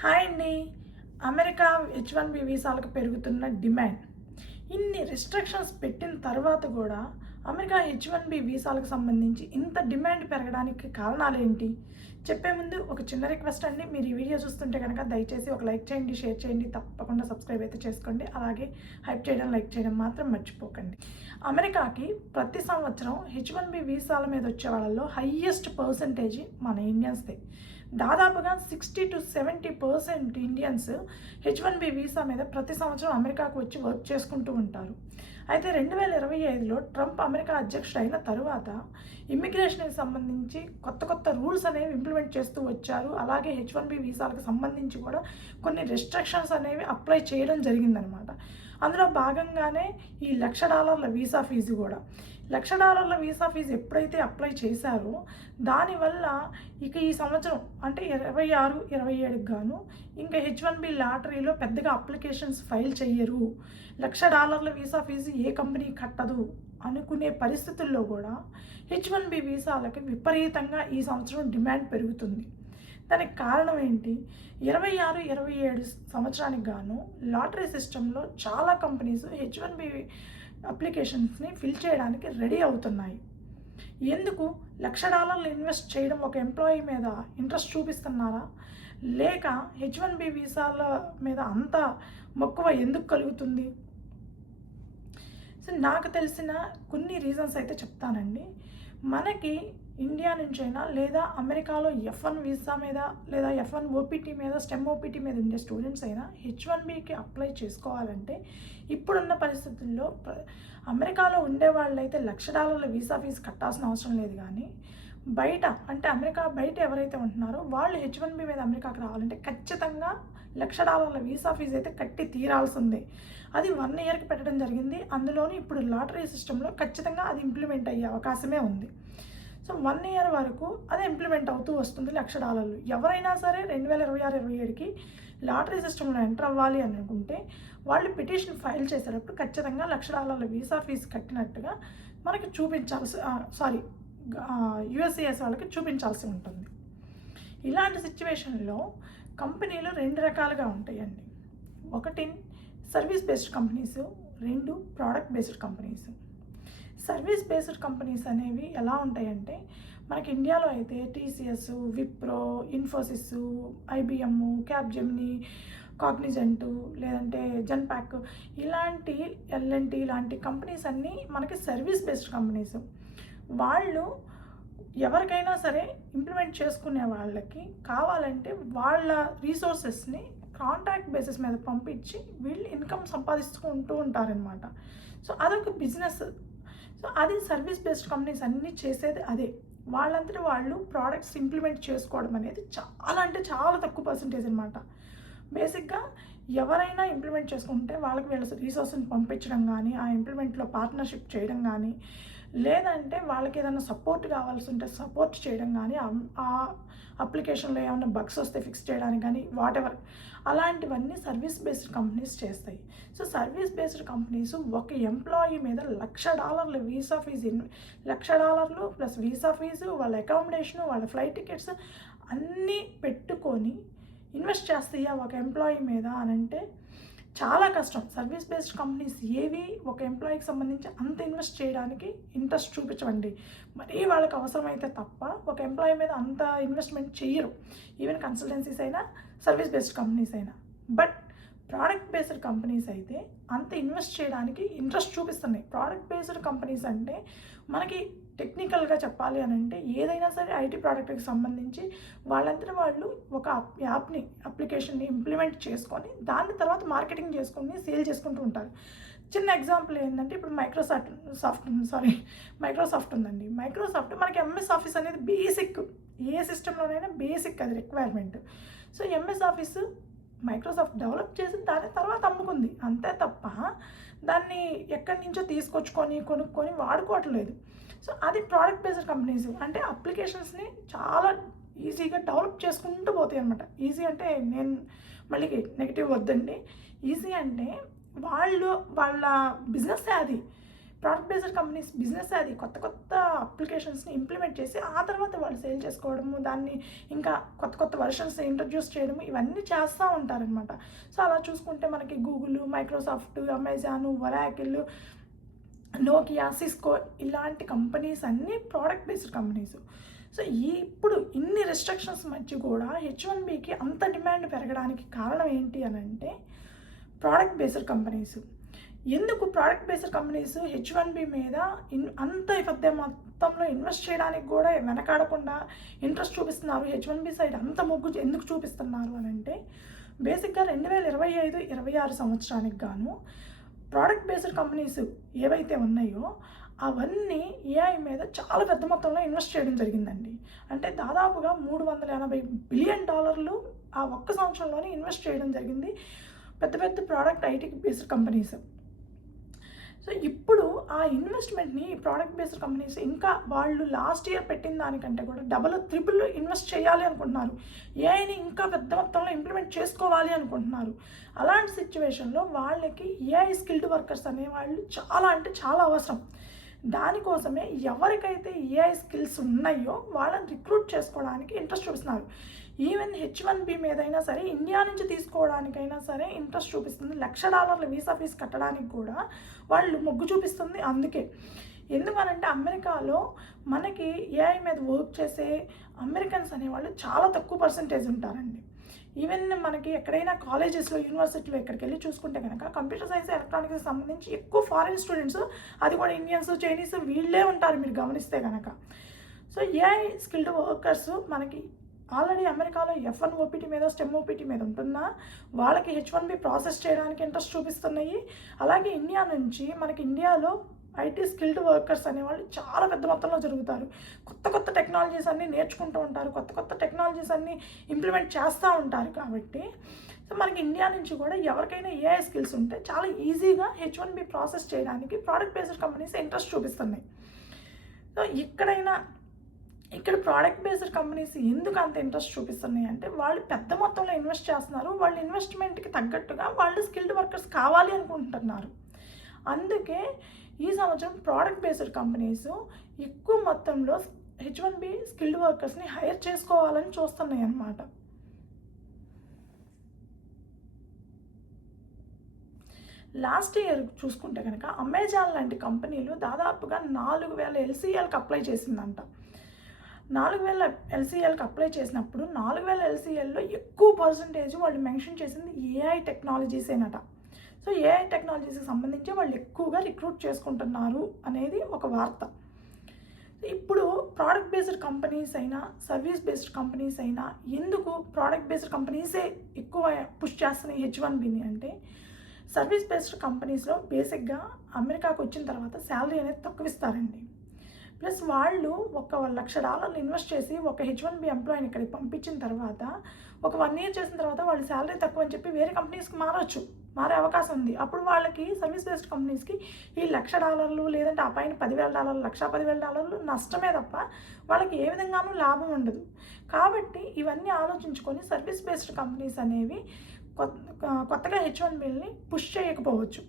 Hi అండి. America H1B వీసాలకు పెరుగుతున్న demand. ఇన్ని రిస్ట్రిక్షన్స్ పెట్టిన తర్వాత కూడా అమెరికా H1B వీసాలకు సంబంధించి ఇంత డిమాండ్ పెరగడానికి కారణాలేంటి? చెప్పే ముందు ఒక చిన్న రిక్వెస్ట్ అండి. మీరు ఈ వీడియో చూస్తుంటే కనుక దయచేసి ఒక లైక్ చేయండి, షేర్ చేయండి, తప్పకుండా సబ్స్క్రైబ్ అయితే చేసుకోండి. అలాగే హైప్ చేయడం, లైక్ చేయడం మాత్రం మర్చిపోకండి. అమెరికాకి ప్రతి సంవత్సరం H1B వీసాల మీద వచ్చే వాళ్ళలో హైయెస్ట్ పర్సంటేజ్ మన ఇండియన్స్‌దే. దాదాపుగా 60-70% ఇండియన్స్ H1B వీసా మీద ప్రతి సంవత్సరం అమెరికాకు వచ్చి వర్క్ చేసుకుంటూ ఉంటారు. అయితే 2025లో ట్రంప్ అమెరికా అధ్యక్షుడు అయిన తరువాత ఇమ్మిగ్రేషన్కి సంబంధించి కొత్త కొత్త రూల్స్ అనేవి ఇంప్లిమెంట్ చేస్తూ వచ్చారు. అలాగే H1B వీసాలకు సంబంధించి కూడా కొన్ని రెస్ట్రిక్షన్స్ అనేవి అప్లై చేయడం జరిగిందనమాట. అందులో భాగంగానే ఈ $1,00,000 వీసా ఫీజు కూడా. $1,00,000 వీసా ఫీజు ఎప్పుడైతే అప్లై చేశారో దానివల్ల ఇక ఈ సంవత్సరం అంటే 26, 27కి గాను ఇంకా H1B లాటరీలో పెద్దగా అప్లికేషన్స్ ఫైల్ చెయ్యరు, $1,00,000 వీసా ఫీజు ఏ కంపెనీ కట్టదు అనుకునే పరిస్థితుల్లో కూడా H1B వీసాలకి విపరీతంగా ఈ సంవత్సరం డిమాండ్ పెరుగుతుంది. దానికి కారణం ఏంటి? 26, 27 సంవత్సరానికి గాను లాటరీ సిస్టంలో చాలా కంపెనీస్ H1B అప్లికేషన్స్ని ఫిల్ చేయడానికి రెడీ అవుతున్నాయి. ఎందుకు? $1,00,000 ఇన్వెస్ట్ చేయడం ఒక ఎంప్లాయీ మీద ఇంట్రెస్ట్ చూపిస్తున్నారా? లేక H1B వీసాల మీద అంత మక్కువ ఎందుకు కలుగుతుంది? సో నాకు తెలిసిన కొన్ని రీజన్స్ అయితే చెప్తానండి. మనకి ఇండియా నుంచైనా లేదా అమెరికాలో F1 వీసా మీద లేదా F1 ఓపీటీ మీద స్టెమ్ ఓపీటీ మీద ఉండే స్టూడెంట్స్ అయినా H1Bకి అప్లై చేసుకోవాలంటే ఇప్పుడున్న పరిస్థితుల్లో అమెరికాలో ఉండే వాళ్ళైతే $1,00,000 వీసా ఫీజు కట్టాల్సిన అవసరం లేదు. కానీ బయట అంటే అమెరికా బయట ఎవరైతే ఉంటున్నారో వాళ్ళు H1B మీద అమెరికాకి రావాలంటే ఖచ్చితంగా $1,00,000 వీసా ఫీజు అయితే కట్టి తీరాల్సిందే. అది 1 ఇయర్కి పెట్టడం జరిగింది. అందులోని ఇప్పుడు లాటరీ సిస్టంలో ఖచ్చితంగా అది ఇంప్లిమెంట్ అయ్యే అవకాశమే ఉంది. సో 1 ఇయర్ వరకు అది ఇంప్లిమెంట్ అవుతూ వస్తుంది $1,00,000. ఎవరైనా సరే 2026, 27కి లాటరీ సిస్టంలో ఎంటర్ అవ్వాలి అని అనుకుంటే వాళ్ళు పిటిషన్ ఫైల్ చేసేటప్పుడు ఖచ్చితంగా $1,00,000 వీసా ఫీజు కట్టినట్టుగా మనకి యూఎస్సిఎస్ వాళ్ళకి చూపించాల్సి ఉంటుంది. ఇలాంటి సిచ్యువేషన్లో కంపెనీలు 2 రకాలుగా ఉంటాయండి. ఒకటి service based companies, 2 product based companies. Service based companies అనేవి ఎలా ఉంటాయంటే మనకి ఇండియాలో అయితే TCS, Wipro, Infosys, IBM, Capgemini, Cognizant లేదంటే జెన్పాక్ ఇలాంటి L&T ఇలాంటి కంపెనీస్ అన్నీ మనకి సర్వీస్ బేస్డ్ కంపెనీస్. వాళ్ళు ఎవరికైనా సరే ఇంప్లిమెంట్ చేసుకునే వాళ్ళకి కావాలంటే వాళ్ళ రీసోర్సెస్ని కాంట్రాక్ట్ బేసిస్ మీద పంపించి వీళ్ళు ఇన్కమ్ సంపాదించుకుంటూ ఉంటారనమాట. సో అదొక బిజినెస్. సో అది సర్వీస్ బేస్డ్ కంపెనీస్ అన్నీ చేసేది అదే. వాళ్ళంతటి వాళ్ళు ప్రోడక్ట్స్ ఇంప్లిమెంట్ చేసుకోవడం అనేది చాలా అంటే చాలా తక్కువ పర్సంటేజ్ అనమాట. బేసిక్గా ఎవరైనా ఇంప్లిమెంట్ చేసుకుంటే వాళ్ళకి వీళ్ళ రీసోర్స్ని పంపించడం కానీ, ఆ ఇంప్లిమెంట్లో పార్ట్నర్షిప్ చేయడం కానీ, లేదంటే వాళ్ళకి ఏదైనా సపోర్ట్ కావాల్సి ఉంటే సపోర్ట్ చేయడం కానీ, ఆ అప్లికేషన్లో ఏమైనా బగ్స్ వస్తే ఫిక్స్ చేయడానికి కానీ వాటెవర్ అలాంటివన్నీ సర్వీస్ బేస్డ్ కంపెనీస్ చేస్తాయి. సో సర్వీస్ బేస్డ్ కంపెనీస్ ఒక ఎంప్లాయీ మీద $1,00,000 visa fee $1,00,000 plus visa fee, వాళ్ళ అకామిడేషను, వాళ్ళ ఫ్లైట్ టికెట్స్ అన్నీ పెట్టుకొని ఇన్వెస్ట్ చేస్తాయా ఒక ఎంప్లాయీ మీద అని అంటే చాలా కష్టం. సర్వీస్ బేస్డ్ కంపెనీస్ ఏవి ఒక ఎంప్లాయీకి సంబంధించి అంత ఇన్వెస్ట్ చేయడానికి ఇంట్రెస్ట్ చూపించవండి. మరీ వాళ్ళకి అవసరమైతే తప్ప ఒక ఎంప్లాయీ మీద అంత ఇన్వెస్ట్మెంట్ చెయ్యరు. ఈవెన్ కన్సల్టెన్సీస్ అయినా, సర్వీస్ బేస్డ్ కంపెనీస్ అయినా. బట్ ప్రోడక్ట్ బేస్డ్ కంపెనీస్ అయితే అంత ఇన్వెస్ట్ చేయడానికి ఇంట్రెస్ట్ చూపిస్తున్నాయి. ప్రోడక్ట్ బేస్డ్ కంపెనీస్ అంటే మనకి టెక్నికల్గా చెప్పాలి అని అంటే ఏదైనా సరే ఐటీ ప్రోడక్ట్కి సంబంధించి వాళ్ళంతా వాళ్ళు ఒక యాప్ని, అప్లికేషన్ని ఇంప్లిమెంట్ చేసుకొని దాని తర్వాత మార్కెటింగ్ చేసుకొని సేల్ చేసుకుంటూ ఉంటారు. చిన్న ఎగ్జాంపుల్ ఏంటంటే ఇప్పుడు మైక్రోసాఫ్ట్ ఉందండి. మైక్రోసాఫ్ట్ మనకి MS ఆఫీస్ అనేది బేసిక్, ఏ సిస్టంలోనైనా బేసిక్ అది requirement. So MS office Microsoft develop చేసి దాని తర్వాత అమ్ముకుంది, అంతే తప్ప దాన్ని ఎక్కడి నుంచో తీసుకొచ్చుకొని కొనుక్కొని వాడుకోవట్లేదు. సో అది ప్రోడక్ట్ బేస్డ్ కంపెనీస్ అంటే అప్లికేషన్స్ని చాలా ఈజీగా డెవలప్ చేసుకుంటూ పోతాయి అనమాట. ఈజీ అంటే నేను మళ్ళీ నెగిటివ్ వద్దండి. ఈజీ అంటే వాళ్ళ బిజినెస్సే అది. ప్రోడక్ట్ బేస్డ్ కంపెనీస్ బిజినెస్ అది కొత్త కొత్త అప్లికేషన్స్ని ఇంప్లిమెంట్ చేసి ఆ తర్వాత వాళ్ళు సేల్ చేసుకోవడము, దాన్ని ఇంకా కొత్త కొత్త వర్షన్స్ ఇంట్రడ్యూస్ చేయడము, ఇవన్నీ చేస్తూ ఉంటారనమాట. సో అలా చూసుకుంటే మనకి Google, Microsoft, Amazon, Oracle, Nokia, Cisco ఇలాంటి కంపెనీస్ అన్నీ ప్రోడక్ట్ బేస్డ్ కంపెనీస్. సో ఇప్పుడు ఇన్ని రెస్ట్రిక్షన్స్ మధ్య కూడా H1Bకి అంత డిమాండ్ పెరగడానికి కారణం ఏంటి అని అంటే ప్రోడక్ట్ బేస్డ్ కంపెనీస్. ఎందుకు ప్రోడక్ట్ బేస్డ్ కంపెనీస్ H1B మీద అంత పెద్ద మొత్తంలో ఇన్వెస్ట్ చేయడానికి కూడా వెనకాడకుండా ఇంట్రెస్ట్ చూపిస్తున్నారు, H1B సైడ్ అంత మొగ్గు ఎందుకు చూపిస్తున్నారు అని అంటే బేసిక్గా 2025-26 సంవత్సరానికి గాను ప్రోడక్ట్ బేస్డ్ కంపెనీస్ ఏవైతే ఉన్నాయో అవన్నీ ఏఐ మీద చాలా పెద్ద మొత్తంలో ఇన్వెస్ట్ చేయడం జరిగిందండి. అంటే దాదాపుగా $380 బిలియన్ ఆ ఒక్క సంవత్సరంలోనే ఇన్వెస్ట్ చేయడం జరిగింది పెద్ద పెద్ద product IT based companies. So ఇప్పుడు ఆ ఇన్వెస్ట్మెంట్ని ప్రోడక్ట్ బేస్డ్ కంపెనీస్ ఇంకా వాళ్ళు లాస్ట్ ఇయర్ పెట్టిన దానికంటే కూడా డబుల్ ట్రిపుల్ ఇన్వెస్ట్ చేయాలి అనుకుంటున్నారు, ఏఐని ఇంకా పెద్ద మొత్తంలో ఇంప్లిమెంట్ చేసుకోవాలి అనుకుంటున్నారు. అలాంటి సిచ్యువేషన్లో వాళ్ళకి ఏఐ స్కిల్డ్ వర్కర్స్ అనేవాళ్ళు చాలా అంటే చాలా అవసరం. దానికోసమే ఎవరికైతే ఏఐ స్కిల్స్ ఉన్నాయో వాళ్ళని రిక్రూట్ చేసుకోవడానికి ఇంట్రెస్ట్ చూపిస్తున్నారు. ఈవెన్ H1B మీదైనా సరే ఇండియా నుంచి తీసుకోవడానికైనా సరే ఇంట్రెస్ట్ చూపిస్తుంది. $1,00,000 వీసా ఫీజు కట్టడానికి కూడా వాళ్ళు మొగ్గు చూపిస్తుంది. అందుకే ఎందుకనంటే అమెరికాలో మనకి ఏఐ మీద వర్క్ చేసే అమెరికన్స్ అనేవాళ్ళు చాలా తక్కువ పర్సంటేజ్ ఉంటారండి. ఈవెన్ మనకి ఎక్కడైనా కాలేజెస్లో, యూనివర్సిటీలో ఎక్కడికి వెళ్ళి చూసుకుంటే కనుక కంప్యూటర్ సైన్స్, ఎలక్ట్రానిక్స్కి సంబంధించి ఎక్కువ ఫారిన్ స్టూడెంట్స్, అది కూడా ఇండియన్స్, చైనీస్ వీళ్ళే ఉంటారు మీరు గమనిస్తే కనుక. సో ఏఐ స్కిల్డ్ వర్కర్స్ మనకి ఆల్రెడీ అమెరికాలో F1 OPT మీద, STEM OPT మీద ఉంటున్నా వాళ్ళకి H1B ప్రాసెస్ చేయడానికి ఇంట్రెస్ట్ చూపిస్తున్నాయి. అలాగే ఇండియా నుంచి మనకి ఇండియాలో ఐటీ స్కిల్డ్ వర్కర్స్ అనేవాళ్ళు చాలా పెద్ద మొత్తంలో జరుగుతారు. కొత్త కొత్త టెక్నాలజీస్ అన్నీ నేర్చుకుంటూ ఉంటారు, కొత్త కొత్త టెక్నాలజీస్ అన్నీ ఇంప్లిమెంట్ చేస్తూ ఉంటారు. కాబట్టి సో మనకి ఇండియా నుంచి కూడా ఎవరికైనా ఏఐ స్కిల్స్ ఉంటే చాలా ఈజీగా H1B ప్రాసెస్ చేయడానికి ప్రోడక్ట్ బేస్డ్ కంపెనీస్ ఇంట్రెస్ట్ చూపిస్తున్నాయి. సో ఇక్కడ ప్రోడక్ట్ బేస్డ్ కంపెనీస్ ఎందుకు అంత ఇంట్రెస్ట్ చూపిస్తున్నాయి అంటే వాళ్ళు పెద్ద మొత్తంలో ఇన్వెస్ట్ చేస్తున్నారు, వాళ్ళ ఇన్వెస్ట్మెంట్కి తగ్గట్టుగా వాళ్ళు స్కిల్డ్ వర్కర్స్ కావాలి అనుకుంటున్నారు. అందుకే ఈ సంవత్సరం ప్రోడక్ట్ బేస్డ్ కంపెనీస్ ఎక్కువ మొత్తంలో H1B స్కిల్డ్ వర్కర్స్ని హైర్ చేసుకోవాలని చూస్తున్నాయి అన్నమాట. లాస్ట్ ఇయర్ చూసుకుంటే కనుక అమెజాన్ లాంటి కంపెనీలు దాదాపుగా 4,000 LCLకి అప్లై చేసిందంట. 4,000 LCLకి అప్లై చేసినప్పుడు 4,000 LCLలో ఎక్కువ పర్సంటేజ్ వాళ్ళు మెన్షన్ చేసింది ఏఐ టెక్నాలజీసేనట. సో ఏఐ టెక్నాలజీస్కి సంబంధించి వాళ్ళు ఎక్కువగా రిక్రూట్ చేసుకుంటున్నారు అనేది ఒక వార్త. ఇప్పుడు ప్రోడక్ట్ బేస్డ్ కంపెనీస్ అయినా, సర్వీస్ బేస్డ్ కంపెనీస్ అయినా ఎందుకు ప్రోడక్ట్ బేస్డ్ కంపెనీసే ఎక్కువ పుష్ చేస్తున్నాయి H1Bని అంటే సర్వీస్ బేస్డ్ కంపెనీస్లో బేసిక్గా అమెరికాకు వచ్చిన తర్వాత శాలరీ అనేది తక్కువ ఇస్తారండి. ప్లస్ వాళ్ళు $1,00,000 ఇన్వెస్ట్ చేసి ఒక H1B ఎంప్లాయీని ఇక్కడికి పంపించిన తర్వాత ఒక 1 year చేసిన తర్వాత వాళ్ళు శాలరీ తక్కువ అని చెప్పి వేరే కంపెనీస్కి మారే అవకాశం ఉంది. అప్పుడు వాళ్ళకి సర్వీస్ బేస్డ్ కంపెనీస్కి ఈ $1,00,000 లేదంటే ఆ పైన $10,000, $1,10,000 నష్టమే తప్ప వాళ్ళకి ఏ విధంగానూ లాభం ఉండదు. కాబట్టి ఇవన్నీ ఆలోచించుకొని సర్వీస్ బేస్డ్ కంపెనీస్ అనేవి కొత్తగా H1Bని పుష్ చేయకపోవచ్చు.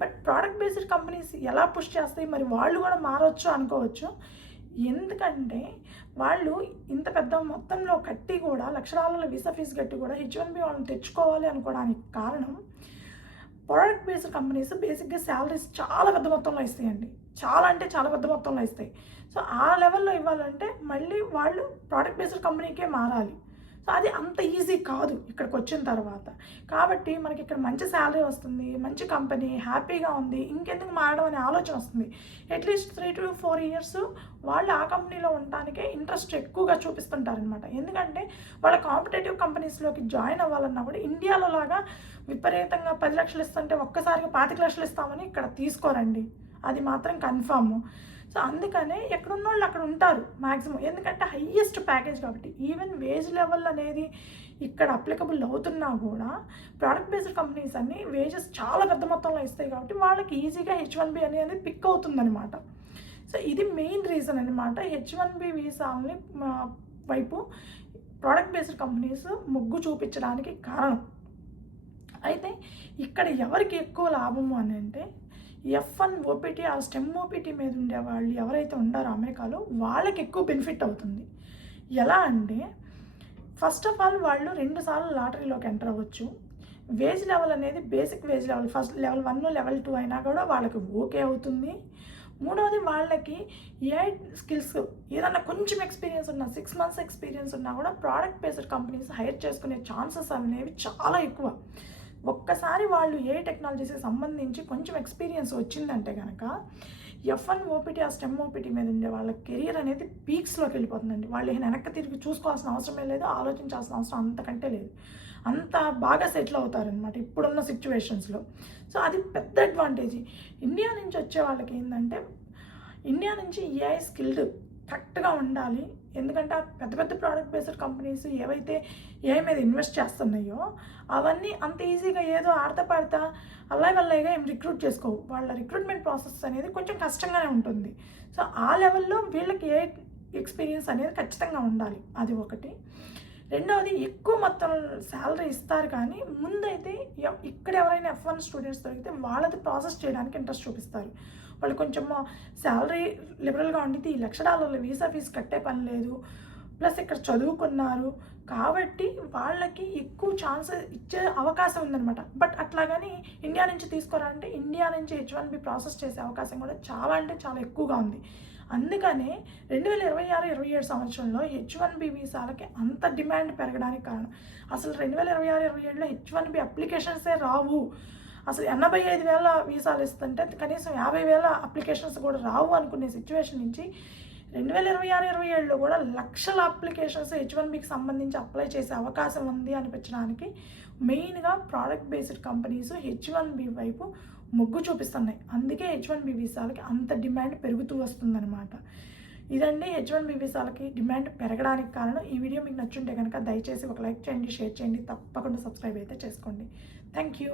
బట్ ప్రోడక్ట్ బేస్డ్ కంపెనీస్ ఎలా పుష్ చేస్తాయి, మరి వాళ్ళు కూడా మారవచ్చు అనుకోవచ్చు. ఎందుకంటే వాళ్ళు ఇంత పెద్ద మొత్తంలో కట్టి కూడా $1,00,000 వీసా ఫీజు కట్టి కూడా H1B వాళ్ళని తెచ్చుకోవాలి అనుకోవడానికి కారణం ప్రోడక్ట్ బేస్డ్ కంపెనీస్ బేసిక్గా శాలరీస్ చాలా పెద్ద మొత్తంలో ఇస్తాయండి. చాలా అంటే చాలా పెద్ద మొత్తంలో ఇస్తాయి. సో ఆ లెవెల్లో ఇవ్వాలంటే మళ్ళీ వాళ్ళు ప్రోడక్ట్ బేస్డ్ కంపెనీకే మారాలి. సో అది అంత ఈజీ కాదు ఇక్కడికి వచ్చిన తర్వాత. కాబట్టి మనకి ఇక్కడ మంచి శాలరీ వస్తుంది, మంచి కంపెనీ, హ్యాపీగా ఉంది, ఇంకెందుకు మారడం అనే ఆలోచన వస్తుంది. అట్లీస్ట్ 3 to 4 years వాళ్ళు ఆ కంపెనీలో ఉండటానికే ఇంట్రెస్ట్ ఎక్కువగా చూపిస్తుంటారనమాట. ఎందుకంటే వాళ్ళ కాంపిటేటివ్ కంపెనీస్లోకి జాయిన్ అవ్వాలన్నా కూడా ఇండియాలో లాగా విపరీతంగా 10 లక్షలు ఇస్తుంటే ఒక్కసారిగా 25 లక్షలు ఇస్తామని ఇక్కడ తీసుకోరండి, అది మాత్రం కన్ఫామ్. సో అందుకనే ఎక్కడున్న వాళ్ళు అక్కడ ఉంటారు మ్యాక్సిమం, ఎందుకంటే హయ్యెస్ట్ ప్యాకేజ్ కాబట్టి. ఈవెన్ వేజ్ లెవెల్ అనేది ఇక్కడ అప్లికబుల్ అవుతున్నా కూడా ప్రోడక్ట్ బేస్డ్ కంపెనీస్ అన్ని వేజెస్ చాలా పెద్ద మొత్తంలో ఇస్తాయి కాబట్టి వాళ్ళకి ఈజీగా H1B అనేది పిక్ అవుతుందన్నమాట. సో ఇది మెయిన్ రీజన్ అనమాట H1B వీసాలని వైపు ప్రోడక్ట్ బేస్డ్ కంపెనీస్ మొగ్గు చూపించడానికి కారణం. అయితే ఇక్కడ ఎవరికి ఎక్కువ లాభము అని అంటే F1 ఓపీటీ ఆ స్టెమ్ ఓపీటీ మీద ఉండే వాళ్ళు ఎవరైతే ఉండారో అమెరికాలో వాళ్ళకి ఎక్కువ బెనిఫిట్ అవుతుంది. ఎలా అంటే ఫస్ట్ ఆఫ్ ఆల్ వాళ్ళు 2 సార్లు లాటరీలోకి ఎంటర్ అవ్వచ్చు. వేజ్ లెవెల్ అనేది basic wage level first level 1 level 2 అయినా కూడా వాళ్ళకి ఓకే అవుతుంది. మూడవది వాళ్ళకి ఏఐ స్కిల్స్ ఏదన్నా కొంచెం ఎక్స్పీరియన్స్ ఉన్నా 6 మంత్స్ ఎక్స్పీరియన్స్ ఉన్నా కూడా ప్రోడక్ట్ బేస్డ్ కంపెనీస్ హైర్ చేసుకునే ఛాన్సెస్ అనేవి చాలా ఎక్కువ. ఒక్కసారి వాళ్ళు ఏ టెక్నాలజీస్కి సంబంధించి కొంచెం ఎక్స్పీరియన్స్ వచ్చిందంటే కనుక F1 ఓపీటీ ఆ స్టెమ్ ఓపీటీ మీద ఉండే వాళ్ళ కెరీర్ అనేది పీక్స్లోకి వెళ్ళిపోతుందండి. వాళ్ళు వెనక్కి తిరిగి చూసుకోవాల్సిన అవసరమే లేదు, ఆలోచించాల్సిన అవసరం అంతకంటే లేదు. అంత బాగా సెటిల్ అవుతారనమాట ఇప్పుడున్న సిచ్యువేషన్స్లో. సో అది పెద్ద అడ్వాంటేజ్. ఇండియా నుంచి వచ్చే వాళ్ళకి ఏంటంటే ఇండియా నుంచి ఏఐ స్కిల్డ్ కరెక్ట్గా ఉండాలి. ఎందుకంటే ఆ పెద్ద పెద్ద ప్రోడక్ట్ బేస్డ్ కంపెనీస్ ఏవైతే ఏఐ మీద ఇన్వెస్ట్ చేస్తున్నాయో అవన్నీ అంత ఈజీగా ఏదో ఆడతా పాడతా అల్లాయిగా ఏం రిక్రూట్ చేసుకోవు. వాళ్ళ రిక్రూట్మెంట్ ప్రాసెస్ అనేది కొంచెం కష్టంగానే ఉంటుంది. సో ఆ లెవెల్లో వీళ్ళకి ఏ ఎక్స్పీరియన్స్ అనేది ఖచ్చితంగా ఉండాలి. అది ఒకటి. రెండవది ఎక్కువ మొత్తం శాలరీ ఇస్తారు, కానీ ముందైతే ఇక్కడ ఎవరైనా F1 స్టూడెంట్స్ దొరికితే వాళ్ళది ప్రాసెస్ చేయడానికి ఇంట్రెస్ట్ చూపిస్తారు. వాళ్ళు కొంచెం శాలరీ లిబరల్గా ఉండితే ఈ $1,00,000 వీసా ఫీజు కట్టే పని లేదు, ప్లస్ ఇక్కడ చదువుకున్నారు కాబట్టి వాళ్ళకి ఎక్కువ ఛాన్సెస్ ఇచ్చే అవకాశం ఉందన్నమాట. బట్ అట్లాగని ఇండియా నుంచి తీసుకోవాలంటే ఇండియా నుంచి H1B ప్రాసెస్ చేసే అవకాశం కూడా చాలా అంటే చాలా ఎక్కువగా ఉంది. అందుకనే 2026-27 సంవత్సరంలో H1B వీసాలకి అంత డిమాండ్ పెరగడానికి కారణం. అసలు 2026-27లో H1B అప్లికేషన్సే రావు. అసలు 85,000 వీసాలు ఇస్తుంటే కనీసం 50,000 అప్లికేషన్స్ కూడా రావు అనుకునే సిచ్యువేషన్ నుంచి 2026-27లో కూడా లక్షల అప్లికేషన్స్ H1Bకి సంబంధించి అప్లై చేసే అవకాశం ఉంది అనిపించడానికి మెయిన్గా ప్రోడక్ట్ బేస్డ్ కంపెనీస్ H1B వైపు మొగ్గు చూపిస్తున్నాయి. అందుకే H1B వీసాలకి అంత డిమాండ్ పెరుగుతూ వస్తుందన్నమాట. ఇదండి H1B వీసాలకి డిమాండ్ పెరగడానికి కారణం. ఈ వీడియో మీకు నచ్చుంటే కనుక దయచేసి ఒక లైక్ చేయండి, షేర్ చేయండి, తప్పకుండా సబ్స్క్రైబ్ అయితే చేసుకోండి. Thank you.